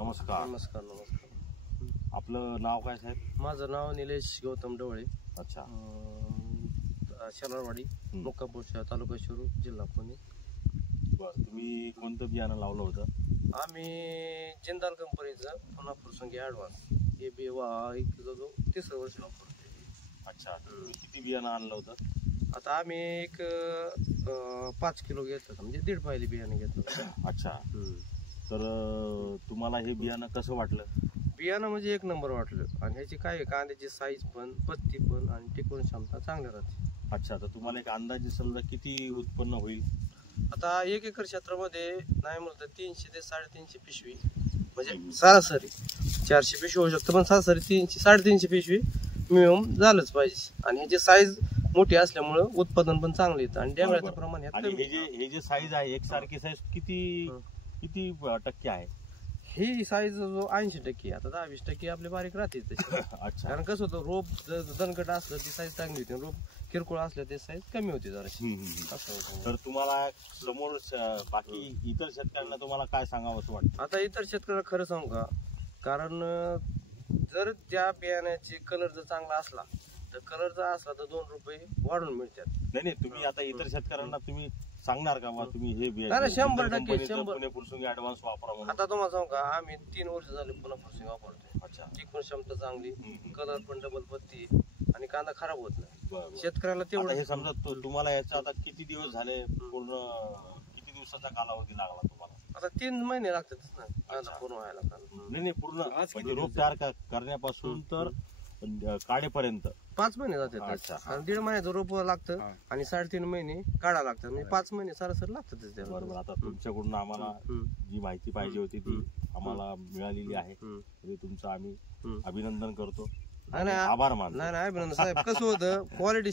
नमस्कार. नमस्कार नमस्कार. आपलं नाव काय साहेब? माझं नाव निलेश गौतम ढवळे. अच्छा. शेलारवाडी, मुक्कामपूर, तालुका शिरूर, जिल्हा पुणे. बरं, तुम्ही कोणतं बियाणं लावलं होतं? आम्ही जिंदाल कंपनीचं पुन्हा फुरसंगी ॲडव्हान्स हे जो 3 वर्ष वापरतो. अच्छा, तुम्ही किती बियाणं आणलं होतं? आता आम्ही एक 5 किलो घेतलं, म्हणजे 1.5 पायली बियाणे घेतलं. अच्छा. तर तुम्हाला हे बियाणं कसं वाटलं? बियाणं म्हणजे एक नंबर वाटलं, आणि ह्याची काय आहे, कांद्याची साईज पण, पत्ती पण आणि टिकवून क्षमता चांगली राहते. अच्छा, तर तुम्हाला एक अंदाजे समजा किती उत्पन्न होईल? आता 1 एकर क्षेत्रामध्ये नाही म्हणलं तर 300 ते 350 पिशवी, म्हणजे सरासरी 400 पिशवी होऊ शकतं, पण सरासरी 300-350 पिशवी मिनिमम झालंच पाहिजे. आणि ह्याची साईज मोठी असल्यामुळं उत्पादन पण चांगलं येतं आणि डेंगळ्याचं प्रमाण ह्यात आणि कमी. हे जे साईज आहे, एकसारखी साईज किती किती टक्के आहे? ही साईज जो 80%, आता 10-20% आपले बारीक राहते तशी. अच्छा. कारण कसं होतं, रोप दणकट असलं ती साईज चांगली होती, रोप किरकोळ असलं ते साईज कमी होती जराशी. असं होतं. तर तुम्हाला समोर बाकी इतर शेतकऱ्यांना तुम्हाला काय सांगावं असं वाटतं? आता इतर शेतकऱ्याला खरं सांगू का, कारण जर त्या बियाण्याचे कलर जर चांगला असला तर कलर जर असला तर 2 रुपये वाढून मिळतात. नाही, तुम्ही आता इतर शेतकऱ्यांना तुम्ही सांगणार का बा तुम्ही हे नाही, 100% पुणे फुरसंगी ॲडव्हान्स वापरा म्हणून? आता तुम्हाला सांगू का, आम्ही 3 वर्ष झाले पुन्हा फुरसंगी वापरतोय. अच्छा. टिकवून क्षमता चांगली, कलर पण डबल पत्ती, आणि कांदा खराब होत नाही. बरं. शेतकऱ्याला आता तेवढं हे समजा तुम्हाला याचा आता किती दिवस झाले, पूर्ण किती दिवसाचा कालावधी लागला तुम्हाला? आता 3 महिने लागतातच ना कांदा पूर्ण व्हायला. नाही, पूर्ण म्हणजे रोप तयार करण्यापासून तर काढेपर्यंत 5 महिने जातात. अच्छा. आणि 1.5 महिन्याचं रोप लागतं आणि 3.5 महिने काढा लागतात, म्हणजे 5 महिने सरासरी लागतातच त्याला. बरोबर. आता तुमच्याकडून आम्हाला जी माहिती पाहिजे होती ती आम्हाला मिळालेली आहे. म्हणजे तुमचं आम्ही अभिनंदन करतो, नाही आभार मानतो. नाही अभिनंदन साहेब. कसं होतं, क्वालिटी